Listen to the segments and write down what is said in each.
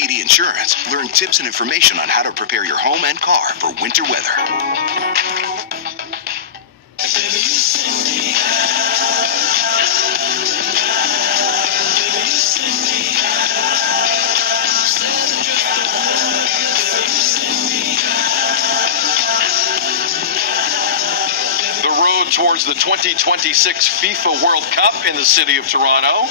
TD Insurance. Learn tips and information on how to prepare your home and car for winter weather. Towards the 2026 FIFA World Cup in the city of Toronto.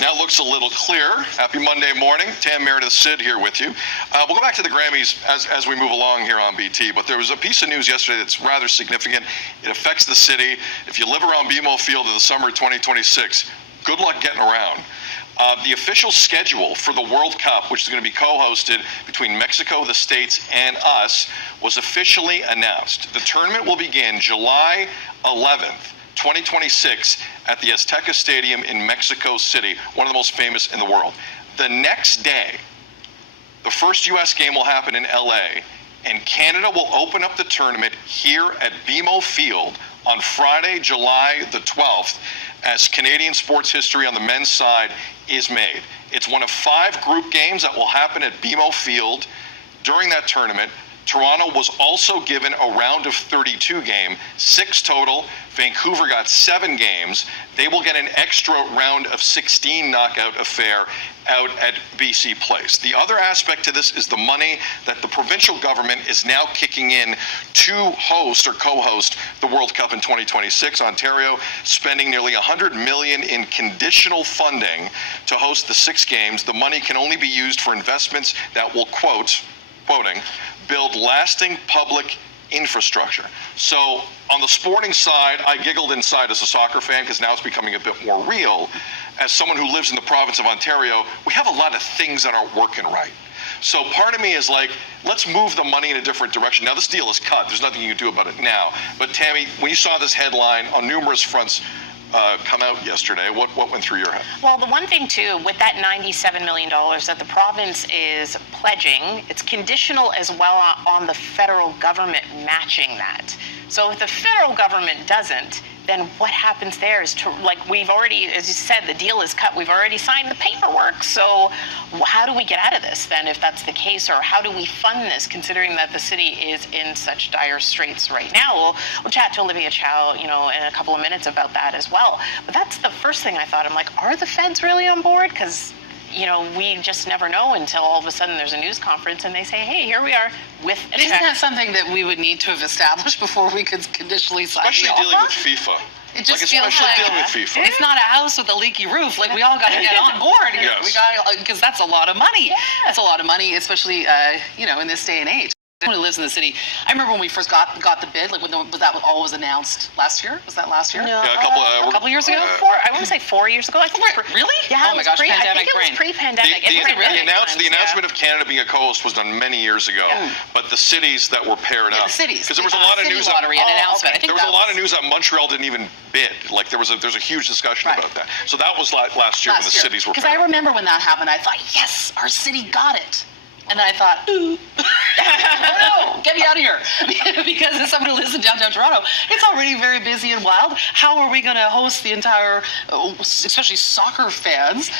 Now looks a little clearer. Happy Monday morning. Tam Meredith Sid here with you. We'll go back to the Grammys as we move along here on BT, but there was a piece of news yesterday that's rather significant. It affects the city. If you live around BMO Field in the summer of 2026, good luck getting around. The official schedule for the World Cup, which is going to be co-hosted between Mexico, the States, and us, was officially announced. The tournament will begin July 11th, 2026, at the Azteca Stadium in Mexico City, one of the most famous in the world. The next day, the first U.S. game will happen in L.A., and Canada will open up the tournament here at BMO Field on Friday, July the 12th, as Canadian sports history on the men's side is made. It's one of 5 group games that will happen at BMO Field during that tournament. Toronto was also given a round of 32 game, 6 total. Vancouver got 7 games. They will get an extra round of 16 knockout affair out at BC Place. The other aspect to this is the money that the provincial government is now kicking in to host or co-host the World Cup in 2026. Ontario spending nearly $100 million in conditional funding to host the 6 games. The money can only be used for investments that will, quoting, build lasting public infrastructure. So on the sporting side, I giggled inside as a soccer fan because now it's becoming a bit more real. As someone who lives in the province of Ontario, we have a lot of things that aren't working right. So part of me is like, let's move the money in a different direction. Now this deal is cut. There's nothing you can do about it now. But Tammy, when you saw this headline on numerous fronts come out yesterday, what went through your head? Well, the one thing too, with that $97 million that the province is pledging, it's conditional as well on the federal government matching that. So if the federal government doesn't, then what happens there is, we've already, as you said, the deal is cut. We've already signed the paperwork. So how do we get out of this then if that's the case? Or how do we fund this considering that the city is in such dire straits right now? We'll chat to Olivia Chow, in a couple of minutes about that as well. But that's the first thing I thought. I'm like, are the feds really on board? Because we just never know until all of a sudden there's a news conference and they say, hey, here we are with a check. Isn't that something that we would need to have established before we could conditionally sign Especially the offer? dealing with FIFA. It just especially feels dealing with FIFA. It's not a house with a leaky roof. We all got to get on board here. Yes. We got because that's a lot of money. Yeah. That's a lot of money, especially in this day and age. Someone who lives in the city. I remember when we first got the bid. Was that all was announced last year? Was that last year? No, Yeah, a couple years ago. I want to say 4 years ago. I think really? Yeah. Oh my gosh, pandemic I think it was pre-pandemic. The announcement of Canada being a co-host was done many years ago, but the cities that were paired up. The cities. Because there was a lot of news lottery and announcement. There was a lot of news that Montreal didn't even bid. There's a huge discussion about that. So that was last year when the cities were. Because I remember when that happened, I thought, yes, our city got it. And then I thought, ooh, oh no, get me out of here. Because as someone who lives in downtown Toronto, it's already very busy and wild. How are we going to host the entire, especially soccer fans?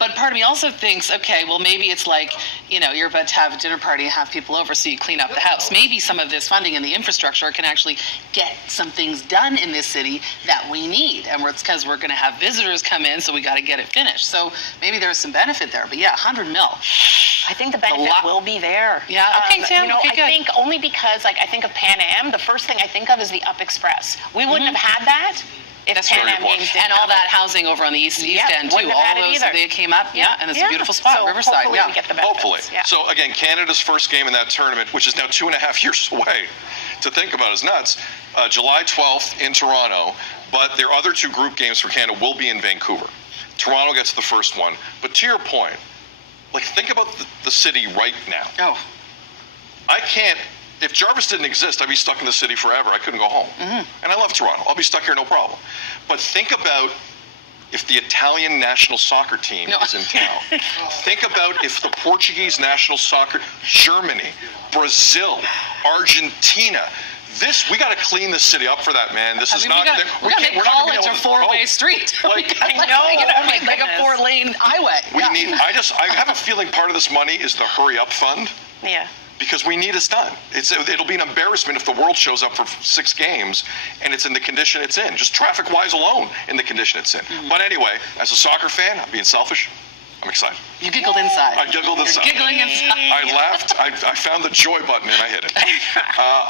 But part of me also thinks, okay, well, maybe it's like, you're about to have a dinner party and have people over so you clean up the house. Maybe some of this funding and the infrastructure can actually get some things done in this city that we need. And it's because we're going to have visitors come in, so we got to get it finished. So maybe there's some benefit there. But yeah, 100 mil. I think the benefit will be there. Yeah, okay, Tim. I think only because, I think of Pan Am, the first thing I think of is the Up Express. We wouldn't have had that if Pan Am games didn't and all that housing over on the east end too. All those they came up, and it's a beautiful spot, so Riverside. Hopefully we get the benefits. Hopefully. Yeah. So again, Canada's first game in that tournament, which is now 2.5 years away, to think about is nuts. July 12th in Toronto, but their other 2 group games for Canada will be in Vancouver. Toronto gets the first one, but to your point, think about the city right now. Oh. I can't, if Jarvis didn't exist, I'd be stuck in the city forever. I couldn't go home. Mm-hmm. And I love Toronto. I'll be stuck here, no problem. But think about if the Italian national soccer team is in town. Think about if the Portuguese national soccer, Germany, Brazil, Argentina, we got to clean this city up for that, man. This is not. We got to make college a four-way street. Like, I know. You know what I mean? Oh, Like a my four-lane highway. I have a feeling part of this money is the hurry up fund. Yeah. Because we need it done. It'll be an embarrassment if the world shows up for 6 games and it's in the condition it's in, just traffic-wise alone, in the condition it's in. Mm-hmm. But anyway, as a soccer fan, I'm being selfish. I'm excited. You giggled inside. I giggled inside. You're giggling inside. I laughed. I found the joy button and I hit it.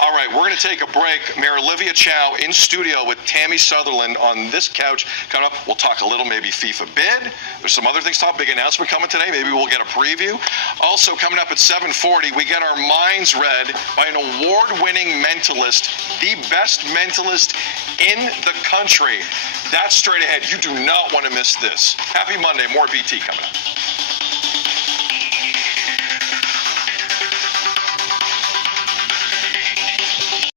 All right, we're going to take a break. Mayor Olivia Chow in studio with Tammy Sutherland on this couch. Coming up, we'll talk a little maybe FIFA bid. There's some other things. Big announcement coming today. Maybe we'll get a preview. Also coming up at 7:40, we get our minds read by an award-winning mentalist, the best mentalist in the country. That's straight ahead. You do not want to miss this. Happy Monday. More BT coming up.